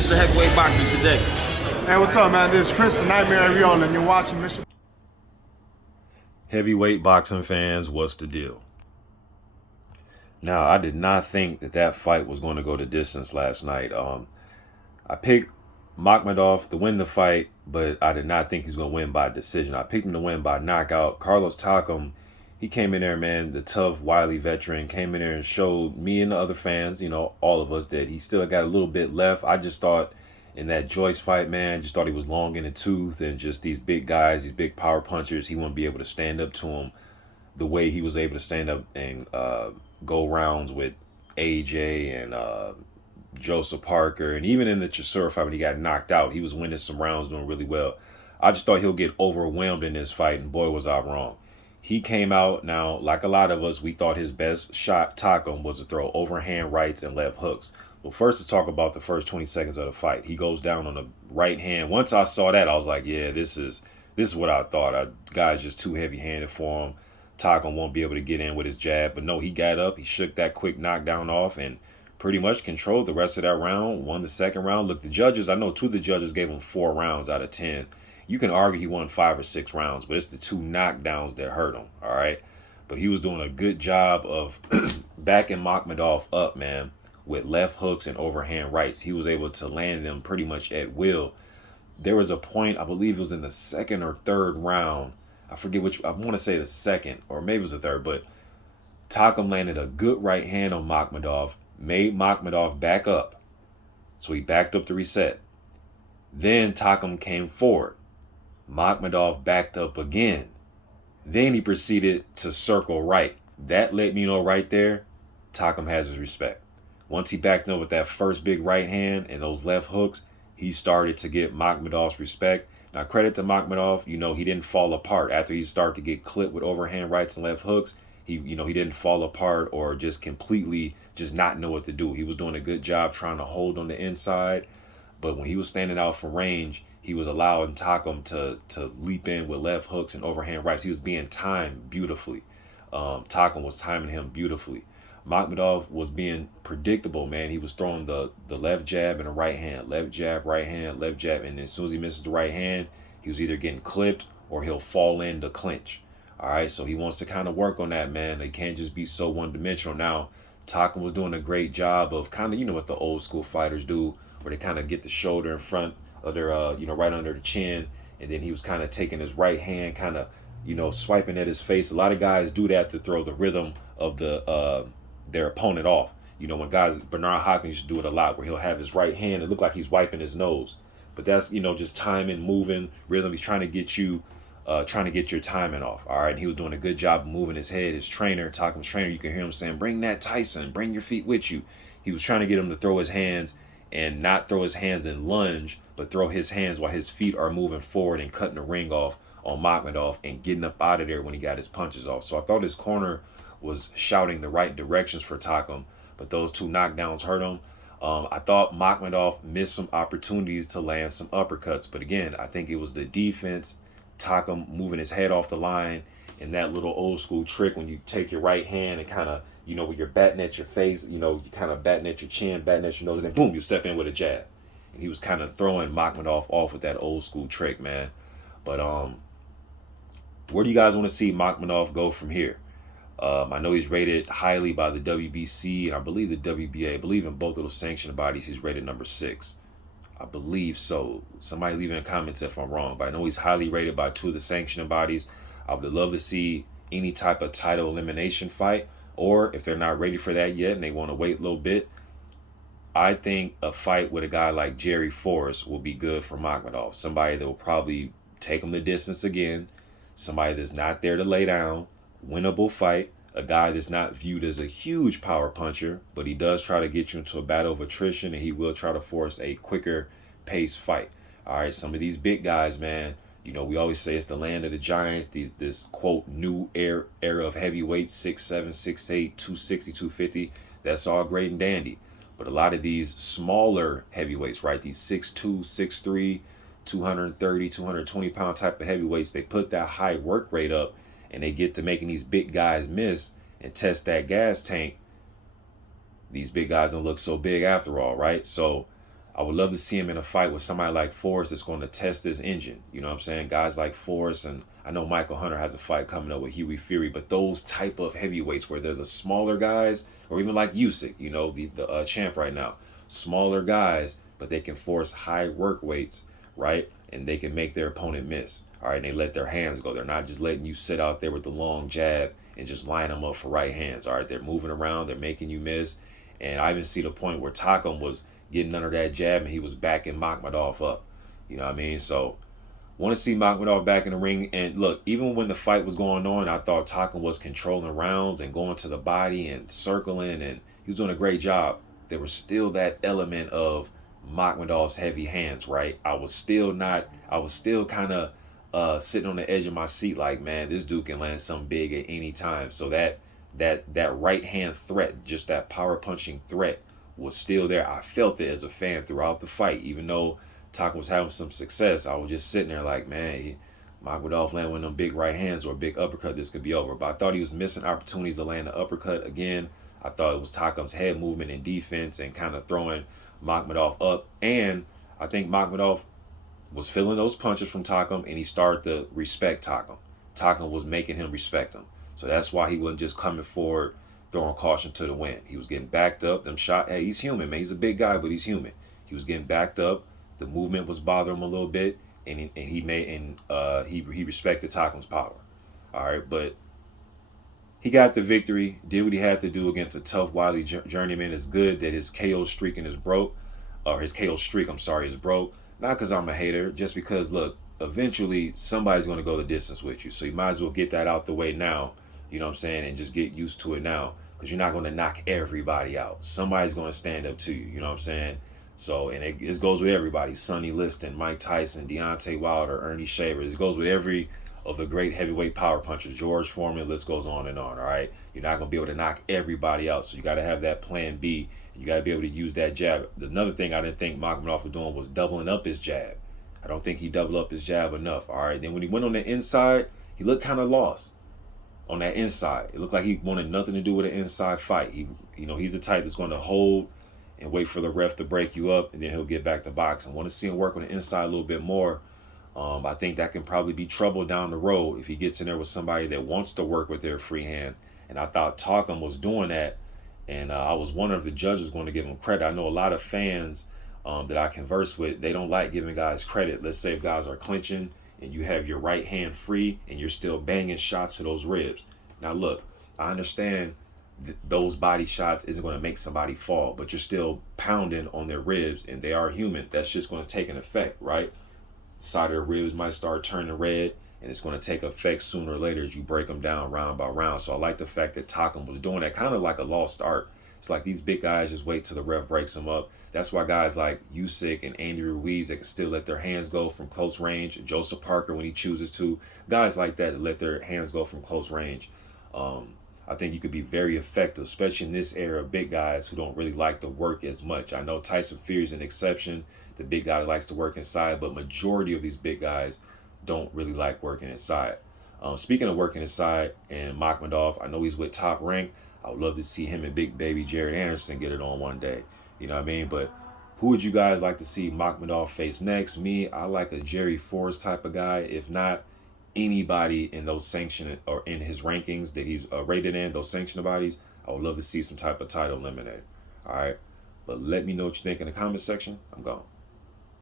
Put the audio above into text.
Mr. Heavyweight Boxing today? Hey, what's up, man? This is Chris, the Nightmare Ariel, and you're watching Mission. Heavyweight boxing fans, what's the deal? Now, I did not think that fight was going to go the distance last night. I picked Makhmudov to win the fight, but I did not think he was going to win by decision. I picked him to win by knockout. Carlos Takam, he came in there, man, the tough, wily veteran, came in there and showed me and the other fans, all of us, that he still got a little bit left. I just thought in that Joyce fight, man, just thought he was long in the tooth, and just these big guys, these big power punchers, he wouldn't be able to stand up to him the way he was able to stand up and go rounds with AJ and Joseph Parker. And even in the Chisora fight when he got knocked out, he was winning some rounds, doing really well. I just thought he'll get overwhelmed in this fight, and boy, was I wrong. He came out, now, like a lot of us, we thought his best shot, Takam, was to throw overhand rights and left hooks. Well, first, to talk about the first 20 seconds of the fight. He goes down on the right hand. Once I saw that, I was like, yeah, this is what I thought. Guy's just too heavy-handed for him. Takam won't be able to get in with his jab. But no, he got up. He shook that quick knockdown off and pretty much controlled the rest of that round. Won the second round. Look, the judges, I know two of the judges gave him 4 rounds out of 10. You can argue he won 5 or 6 rounds, but it's the 2 knockdowns that hurt him, all right? But he was doing a good job of backing Makhmudov up, man, with left hooks and overhand rights. He was able to land them pretty much at will. There was a point, I believe it was in the 2nd or 3rd round. I forget which, I want to say the 2nd, or maybe it was the 3rd, but Takam landed a good right hand on Makhmudov, made Makhmudov back up. So he backed up to reset. Then Takam came forward. Makhmudov backed up again. Then he proceeded to circle right. That let me know right there, Takam has his respect. Once he backed up with that first big right hand and those left hooks, he started to get Makhmudov's respect. Now, credit to Makhmudov, he didn't fall apart. After he started to get clipped with overhand rights and left hooks, he didn't fall apart or just completely just not know what to do. He was doing a good job trying to hold on the inside. But when he was standing out for range, he was allowing Takam to leap in with left hooks and overhand rights. He was being timed beautifully. Takam was timing him beautifully. Makhmudov was being predictable, man. He was throwing the left jab and the right hand. Left jab, right hand, left jab. And as soon as he misses the right hand, he was either getting clipped or he'll fall in to clinch. All right, so he wants to kind of work on that, man. They can't just be so one-dimensional. Now, Takam was doing a great job of kind of, what the old school fighters do, where they kind of get the shoulder in front of their, right under the chin. And then he was kind of taking his right hand, kind of, swiping at his face. A lot of guys do that to throw the rhythm of their opponent off. When guys, Bernard Hopkins used to do it a lot, where he'll have his right hand and look like he's wiping his nose. But that's, just timing, moving, rhythm. He's trying to get you, trying to get your timing off. All right. And he was doing a good job of moving his head. His trainer, Takam's trainer, you can hear him saying, "Bring that Tyson, bring your feet with you." He was trying to get him to throw his hands and not throw his hands and lunge, but throw his hands while his feet are moving forward and cutting the ring off on Makhmudov and getting up out of there when he got his punches off. So I thought his corner was shouting the right directions for Takam, but those 2 knockdowns hurt him. I thought Makhmudov missed some opportunities to land some uppercuts, but again, I think it was the defense, Takam moving his head off the line, and that little old school trick when you take your right hand and kind of, when you're batting at your face, you kind of batting at your chin, batting at your nose, and then boom, you step in with a jab. And he was kind of throwing Makhmudov off with that old school trick, man. But where do you guys want to see Makhmudov go from here? I know he's rated highly by the WBC and I believe the WBA. I believe in both of those sanctioned bodies he's rated number 6. I believe so. Somebody leave in the comments if I'm wrong, but I know he's highly rated by 2 of the sanctioned bodies. I would love to see any type of title elimination fight, or if they're not ready for that yet and they want to wait a little bit, I think a fight with a guy like Jerry Forrest will be good for Makhmudov. Somebody that will probably take him the distance again. Somebody that's not there to lay down. Winnable fight. A guy that's not viewed as a huge power puncher, but he does try to get you into a battle of attrition, and he will try to force a quicker pace fight. All right, some of these big guys, man, we always say it's the land of the giants. This quote new era of heavyweights, 6'7", 6'8", 260, 250. That's all great and dandy. But a lot of these smaller heavyweights, right? These 6'2", 6'3", 230, 220 pound type of heavyweights, they put that high work rate up and they get to making these big guys miss and test that gas tank. These big guys don't look so big after all, right? So I would love to see him in a fight with somebody like Forrest that's going to test his engine. You know what I'm saying? Guys like Forrest, and I know Michael Hunter has a fight coming up with Huey Fury, but those type of heavyweights where they're the smaller guys, or even like Usyk, you know, the champ right now, smaller guys, but they can force high work weights, right? And they can make their opponent miss. All right, and they let their hands go. They're not just letting you sit out there with the long jab and just line them up for right hands. All right, they're moving around, they're making you miss. And I even see the point where Takam was getting under that jab and he was backing Makhmudov up. You know what I mean? So want to see Makhmudov back in the ring. And look, even when the fight was going on, I thought Takam was controlling rounds and going to the body and circling, and he was doing a great job. There was still that element of Makhmudov's heavy hands, right? I was still kind of sitting on the edge of my seat like, man, this dude can land something big at any time. So that right hand threat, just that power punching threat, was still there. I felt it as a fan throughout the fight. Even though Takam was having some success, I was just sitting there like, man, Makhmudov landing one of them big right hands or a big uppercut, this could be over. But I thought he was missing opportunities to land an uppercut again. I thought it was Takam's head movement and defense and kind of throwing Makhmudov up. And I think Makhmudov was feeling those punches from Takam, and he started to respect Takam. Takam was making him respect him. So that's why he wasn't just coming forward throwing caution to the wind. He was getting backed up. Them shot. Hey, he's human, man. He's a big guy, but he's human. He was getting backed up. The movement was bothering him a little bit, and he respected Takam's power. All right, but he got the victory. Did what he had to do against a tough, wily journeyman. It's good that his KO streak is broke, or his KO streak, I'm sorry, is broke. Not because I'm a hater, just because look, eventually somebody's going to go the distance with you. So you might as well get that out the way now. You know what I'm saying? And just get used to it now, because you're not going to knock everybody out. Somebody's going to stand up to you. You know what I'm saying? So, and it goes with everybody. Sonny Liston, Mike Tyson, Deontay Wilder, Ernie Shaver. It goes with every of the great heavyweight power punchers. George Foreman, list goes on and on, all right? You're not going to be able to knock everybody out. So you got to have that plan B. You got to be able to use that jab. Another thing I didn't think Makhmudov was doing was doubling up his jab. I don't think he doubled up his jab enough, all right? Then when he went on the inside, he looked kind of lost. On that inside, it looked like he wanted nothing to do with an inside fight. He's the type that's going to hold and wait for the ref to break you up, and then he'll get back to boxing. Want to see him work on the inside a little bit more. I think that can probably be trouble down the road if he gets in there with somebody that wants to work with their free hand. And I thought Takam was doing that, and I was one of the judges going to give him credit. I know a lot of fans that I converse with, they don't like giving guys credit. Let's say if guys are clinching and you have your right hand free and you're still banging shots to those ribs. Now look, I understand those body shots isn't going to make somebody fall, but you're still pounding on their ribs, and they are human. That's just going to take an effect, right? Side of the ribs might start turning red, and it's going to take effect sooner or later as you break them down round by round. So I like the fact that Takam was doing that, kind of like a lost art. It's like these big guys just wait till the ref breaks them up. That's why guys like Usyk and Andy Ruiz, they can still let their hands go from close range. Joseph Parker, when he chooses to, guys like that let their hands go from close range. I think you could be very effective, especially in this era of big guys who don't really like to work as much. I know Tyson Fury is an exception, the big guy that likes to work inside, but majority of these big guys don't really like working inside. Speaking of working inside, and Makhmudov, I know he's with Top Rank. I would love to see him and big baby Jared Anderson get it on one day. You know what I mean? But who would you guys like to see Makhmudov face next? Me, I like a Jerry Forrest type of guy. If not, anybody in those sanctioned or in his rankings that he's rated in, those sanctioned bodies, I would love to see some type of title eliminated. All right? But let me know what you think in the comment section. I'm gone.